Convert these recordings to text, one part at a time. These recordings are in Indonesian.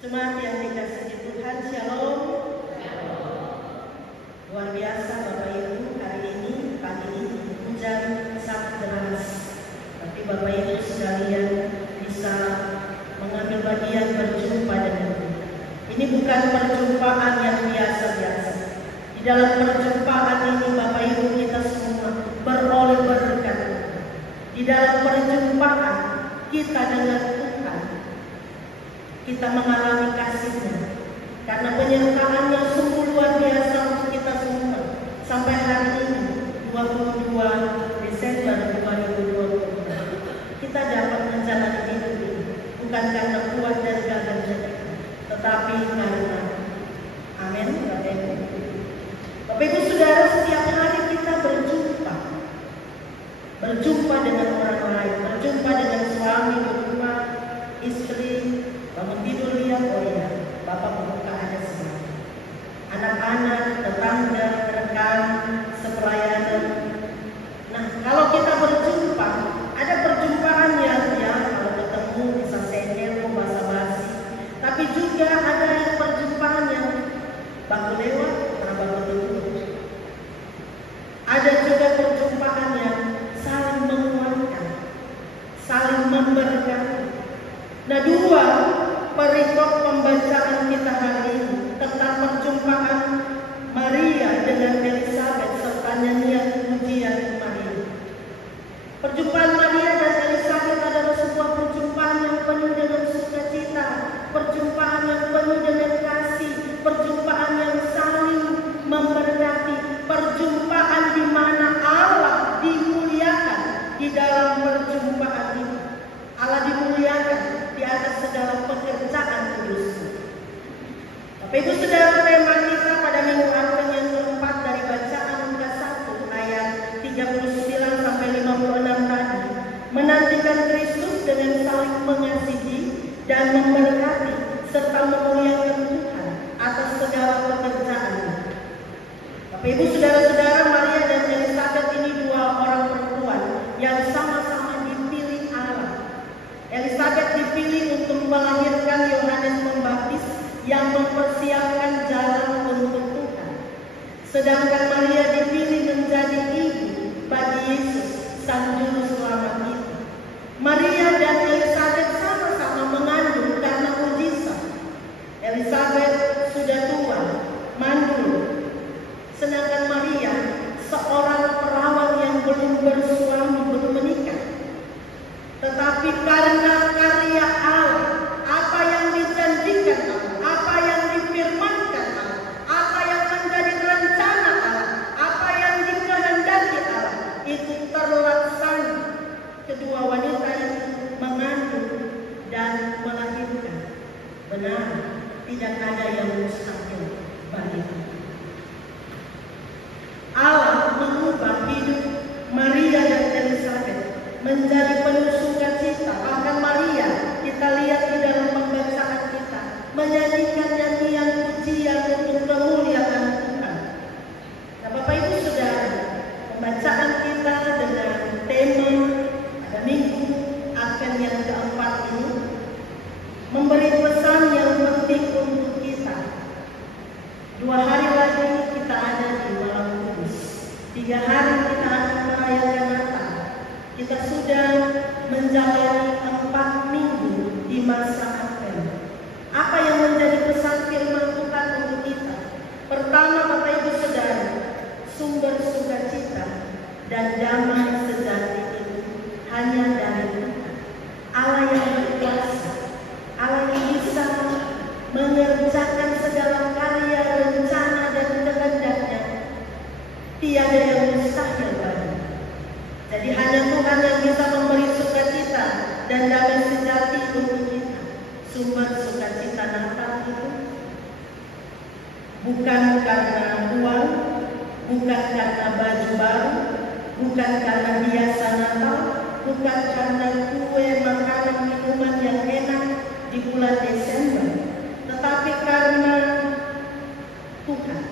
Jemaat yang dikasihi Tuhan, Shalom. Luar biasa Bapak Ibu, hari ini, pagi ini hujan sangat deras. Tapi Bapak Ibu sekalian bisa mengambil bagian berjumpa dengan ini bukan perjumpaan yang biasa-biasa. Di dalam perjumpaan ini Bapak Ibu kita semua beroleh berkat. Di dalam perjumpaan kita dengan Tuhan, kita mengalami kasih-Nya. Karena penyertaan yang sungguh luar biasa untuk kita semua. Sampai hari ini 22 Desember 2020 kita dapat menjalani hidup ini bukan karena kuat dan gagah kita, tetapi karena amin. Bapak Ibu Saudara, setiap hari kita berjumpa dengan orang lain, berjumpa dengan suami di rumah, istri, bangun tidur lihat, oh iya, Bapak membuka ada semua, anak-anak, tetangga, rekan, sepelayanan. Nah, kalau kita berjumpa, ada perjumpaan yang kalau ketemu bisa sengkel, basa-basi, tapi juga ada perjumpaan yang baku lewat, karena baku dulu. Ada juga perjumpaan yang saling menguatkan, saling memberkati. Nah, dua perikop pembacaan kita hari ini tentang perjumpaan Maria dengan Elizabeth serta nyanyian pujian Maria. Perjumpaan Maria dan Elizabeth adalah sebuah perjumpaan yang penuh dengan sukacita, perjumpaan yang penuh dengan kasih, perjumpaan yang saling memberkati, perjumpaan di mana Allah dimuliakan di dalam perjumpaan ini. Allah dimuliakan di atas segala pekerjaan kudus. Bapak Ibu Saudara, tema kita pada minggu Advent yang keempat dari bacaan Lukas 1 ayat 39 sampai 56 tadi, menantikan Kristus dengan saling mengasihi dan memberkati serta memuliakan Tuhan atas segala pekerjaannya. Bapak Ibu Saudara-saudara, Maria dan Elizabeth ini dua orang perempuan yang sama-sama dipilih Allah. Elizabeth dipilih untuk melahirkan Yohanes Pembaptis yang mempersiapkan jalan untuk Tuhan. Sedangkan Maria dipilih menjadi ibu bagi Yesus, Sang Juru Selamat kita. Maria dan Elizabeth sama-sama mengandung karena mujizat. Elizabeth sudah tua, mandul. Sedangkan Maria seorang perawan yang belum bersuami, belum menikah. Tetapi karena karya Allah, apa yang dijanjikan Allah, apa yang difirmankan Allah, apa yang menjadi rencana Allah, apa yang dikehendaki Allah, itu terlaksana. Kedua wanita itu mengandung dan melahirkan. Benar, tidak ada yang mustahil bagi Allah. Allah mengubah hidup Maria dan Elizabeth menjadi penuh sukacita. Bahkan Maria kita lihat di dalam pembacaan kita menyanyikan nyanyian pujian untuk kemuliaan Tuhan. Nah, Bapak Ibu Saudara, pembacaan kita dengan tema pada minggu Advent yang keempat ini memberi pesan yang penting untuk kita. 2 hari lagi kita ada di malam kudus, 3 hari kita akan merayakan Natal. Kita sudah menjalani 4 minggu di masa Advent. Apa yang menjadi pesan firman Tuhan untuk kita? Pertama, Bapak Ibu Saudara, sumber sukacita dan damai sejati itu hanya dari Tuhan. Allah yang berkuasa, Allah yang bisa mengerjakan segala karya, rencana dan kehendaknya. Tiada yang mustahil bagi. Jadi hanya Tuhan yang bisa memberi sukacita dan damai sejati untuk kita. Sumber sukacita Natal itu bukan karena uang, bukan karena baju baru, bukan karena hiasan Natal, bukan karena kue, makanan, minuman yang enak di bulan Desember, tetapi karena Tuhan.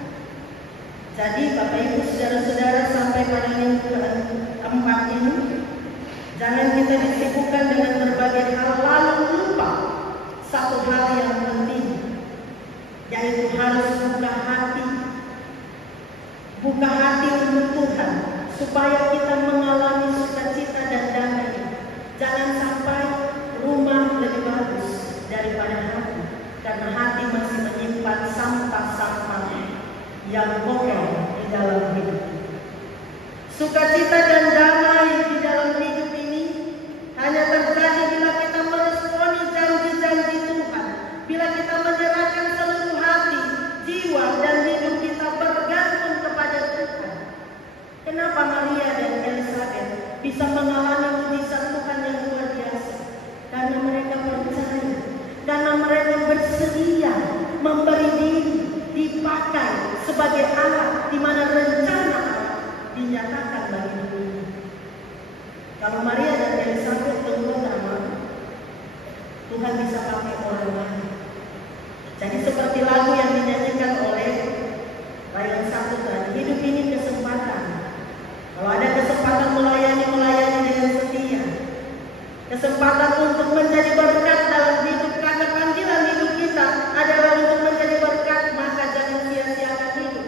Jadi Bapak Ibu Saudara-saudara, sampai pada minggu keempat ini jangan kita disibukkan dengan berbagai hal lalu lupa satu hal yang penting, yaitu harus buka hati untuk Tuhan, supaya kita mengalami sukacita dan damai. Jangan sampai rumah lebih bagus daripada hati, karena hati masih menyimpan sampah-sampah yang kotor di dalam hidup. Sukacita dan damai di dalam hidup ini hanya terjadi bila kita meresponi janji-janji Tuhan, bila kita menyerahkan seluruh hati, jiwa, dan hidup kita bergantung kepada Tuhan. Kenapa Maria dan Elizabeth bisa mengalami mujizat Tuhan yang luar biasa? Karena mereka percaya, karena mereka bersedia memberi diri, dipakai sebagai alat di mana rencana Allah dinyatakan bagi dunia. Kalau Maria dan Elizabeth keluar nama, Tuhan bisa pakai orang lain. Jadi seperti lagu yang dinyanyikan oleh Ryan Satu tadi, hidup ini kesempatan. Kalau ada kesempatan melayani dengan setia. Kesempatan untuk menjadi berkat dalam hidup, karena panggilan hidup kita adalah untuk menjadi berkat, maka jangan sia-siakan hidup.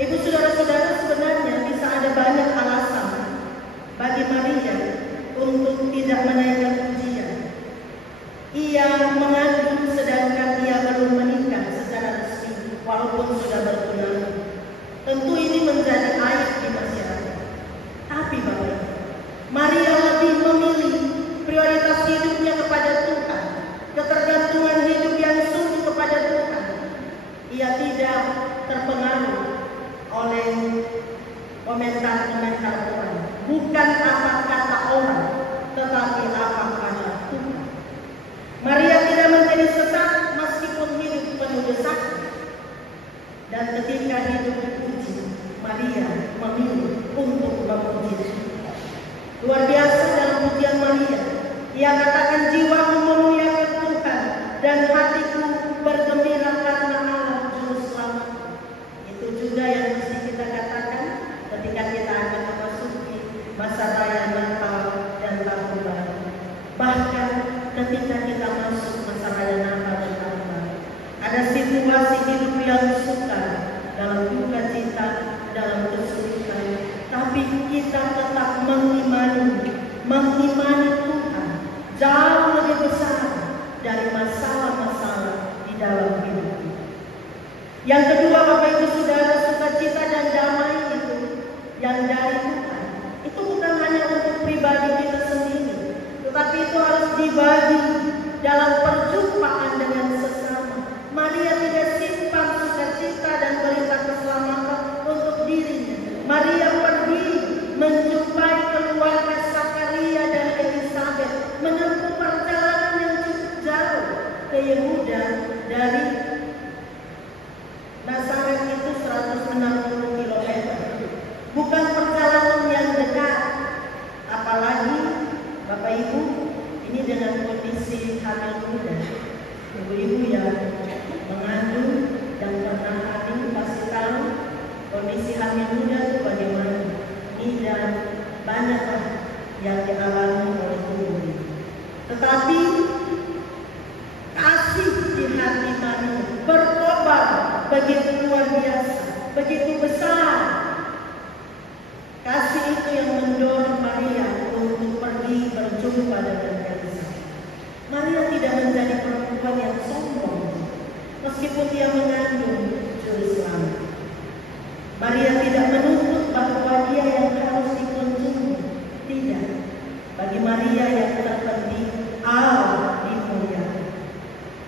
Ibu saudara-saudara, sebenarnya bisa ada banyak alasan bagi Maria untuk tidak menaikkan pujian. Ia mengandung sedangkan ia belum menikah secara resmi, walaupun sudah bertunangan. Tentu ini menjadi aib di masyarakat. Tapi Bapak, Maria lebih memilih prioritas hidupnya kepada Tuhan, ketergantungan hidup yang sungguh kepada Tuhan. Ia tidak terpengaruh oleh komentar-komentar orang. Bukan apa kata orang, tetapi apa kata Tuhan. Maria tidak menjadi sesat meskipun hidup penuh desakan. Dan ketika hidup dipuji, Maria memilih untuk memuji Tuhan. Luar biasa dalam pujian Maria. Ia katakan, jiwaku memuliakan Tuhan dan hatiku bergembira karena Allah Juru Selamat. Itu juga yang mesti kita katakan ketika kita akan memasuki masa raya Natal dan Tahun Baru. Bahkan ketika kita masuk masa raya Natal dan Tahun Baru, ada situasi hidup yang sukar, dalam duka cita, dalam kesulitan, tapi kita tetap mengimani Tuhan jauh lebih besar dari masalah-masalah di dalam hidup. Yang kedua, Bapak Ibu Saudara, sukacita dan damai itu yang dari Tuhan. Itu bukan hanya untuk pribadi kita sendiri, tetapi itu harus dibagi dalam perjumpaan dengan sesama. Maria tidak simpan sukacita dan berita keselamatan untuk dirinya. Maria pergi menjumpai keluarga Zakaria dan Elizabeth, menempuh perjalanan yang cukup jauh ke Yehuda. Dari Nazaret itu 160 km. Bukan perjalanan yang dekat. Apalagi Bapak Ibu, ini dengan kondisi hamil muda. Ibu-ibu yang mengandung dan pernah hamil pasti tahu kondisi hamil muda itu bagaimana. Ini dan banyaklah yang dialami oleh tubuh. Tetapi kasih di hati Maria berkobar begitu luar biasa, begitu besar. Kasih itu yang mendorong Maria untuk pergi berjumpa dengan Elizabeth. Maria tidak menjadi perempuan yang sombong, meskipun dia mengandung Juru Selamat. Maria tidak menuntut bahwa dia yang harus dikunjungi. Tidak. Bagi Maria yang terpenting Allah dimuliakan.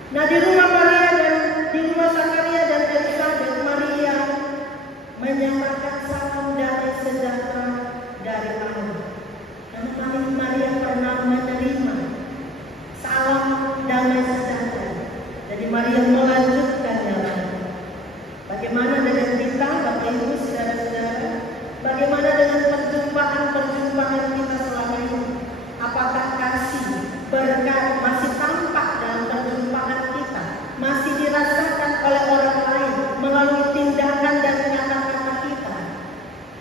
Nah, di rumah Maria dan di rumah Zakaria dan Elizabeth, Maria menyatakan salam damai sejahtera dari Allah. Karena Maria pernah menerima salam damai sejahtera. Jadi Maria melanjutkannya lagi. Bagaimana dengan kita, Bapak Ibu, saudara-saudara? Bagaimana dengan perjumpaan kita selama ini? Apakah kasih, berkat masih tampak dalam perjumpaan kita? Masih dirasakan oleh orang lain melalui tindakan dan kata-kata kita?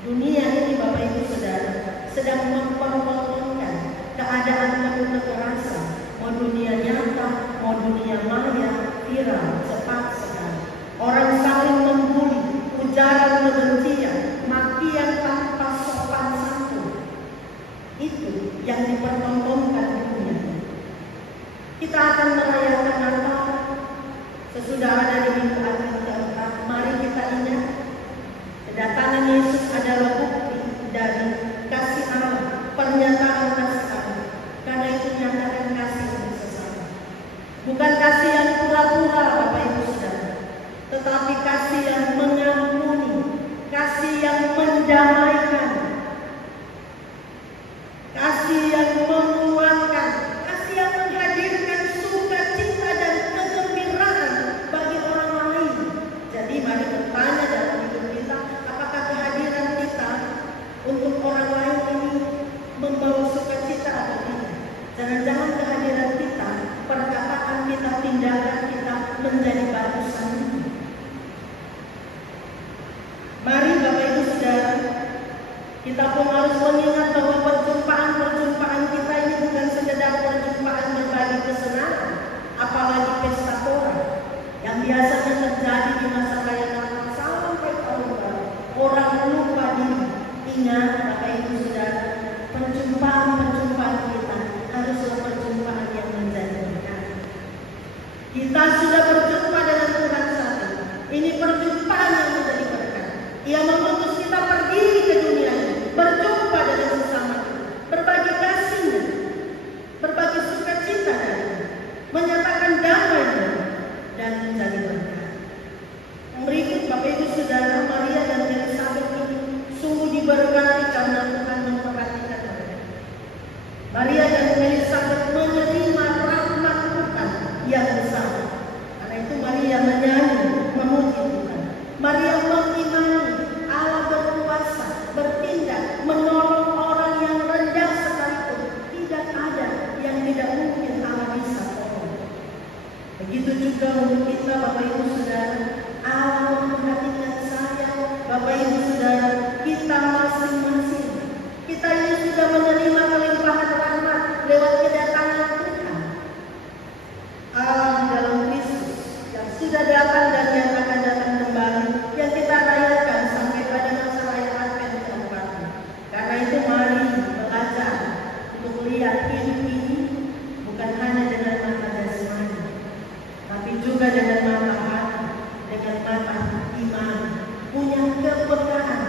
Dunia ini, Bapak Ibu Saudara, sedang mempertontonkan keadaan penuh kekerasan. Mau dunia nyata, mau dunia maya, sudah ada di minggu Advent keempat, mari kita ingat kedatangan Yesus adalah bukti dari kasih Allah, pernyataan kasih Allah. Karena itu nyatakan kasih untuk sesama. Bukan kasih yang pura-pura, Bapak Ibu Saudara, tetapi kasih yang mengampuni, kasih yang mendamaikan, kasih yang menguatkan, kasih yang menghadirkan sukacita dan kegembiraan bagi orang lain. Jadi mari bertanya dalam hidup kita, apakah kehadiran kita untuk orang lain ini membawa sukacita atau tidak? Jangan-jangan kehadiran kita, perkataan kita, tindakan kita menjadi batu sandungan. Mari Bapak Ibu Saudara, kita pun harus mengingat bahwa perjumpaan kita ini bukan sekedar perjumpaan berbagi kesenangan, apalagi pesta pora yang biasanya terjadi di masa raya Natal sampai tahun baru. Orang lupa diri. Ingat Bapak Ibu Saudara, perjumpaan kita haruslah perjumpaan yang menjadi berkat. Kita sudah berjumpa dengan Tuhan saat ini. Ini perjumpaan yang menjadi berkat. Ia mengutus kita pergi ke dunia ini, berjumpa dengan sesama kita, berbagi kasihnya, berbagi sukacita darinya, menyatakan damai dan menjadi berkat. Yang berikut Bapak Ibu Saudara, Maria dan Elizabeth ini sungguh diberkati karena Tuhan memperhatikan mereka. Maria dan Elizabeth menerima rahmat Tuhan yang besar. Karena itu Maria menyanyi, memuji Tuhan. Maria mengimani Allah berkuasa, bertindak, menolong orang yang rendah sekalipun. Tidak ada yang tidak mungkin Allah bisa tolong. Begitu juga untuk kita Bapak Ibu Saudara, Allah memperhatikan saya, Bapak Ibu Saudara, kita masing-masing. Kita ini sudah menerima kelimpahan rahmat lewat kedatangan Tuhan. Allah di dalam Kristus yang sudah datang dan yang akan datang kembali, yang kita rayakan sampai pada masa raya Advent keempat. Karena itu mari belajar untuk lihat hidup ini bukan hanya dengan mata jasmani, tapi juga dengan mata hati, dengan mata iman, punya kepekaan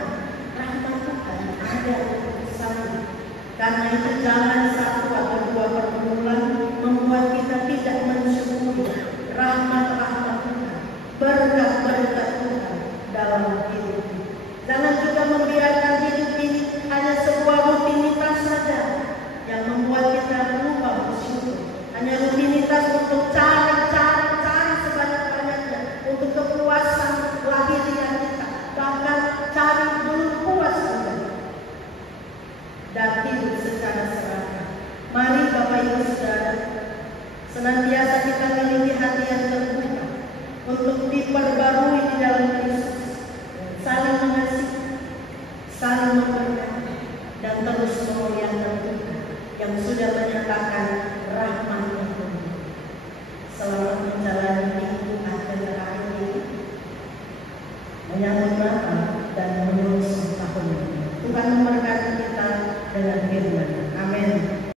rahmat Tuhan ada untuk saya. Karena itu jangan satu atau dua pergumulan membuat kita tidak mensyukuri rahmat-rahmat Tuhan, berkat-berkat Tuhan dalam hidup ini. Jangan juga membiarkan hidup ini hanya sebuah rutinitas saja yang membuat kita lupa bersyukur. Hanya rutinitas untuk cari sebanyak-banyaknya untuk kepuasan lahiriah kita, bahkan cari belum puas juga, dan hidup secara serakah. Mari Bapak Ibu Saudara, senantiasa kita memiliki hati yang terbuka untuk diperbarui di dalam Kristus, saling mengasihi, saling memberkati, dan terus memuliakan Tuhan yang sudah menyatakan rahmat-Nya. Selamat menjalani minggu Advent terakhir ini, menyambut Natal dan menulis tahun ini. Tuhan memberkati kita dengan firman.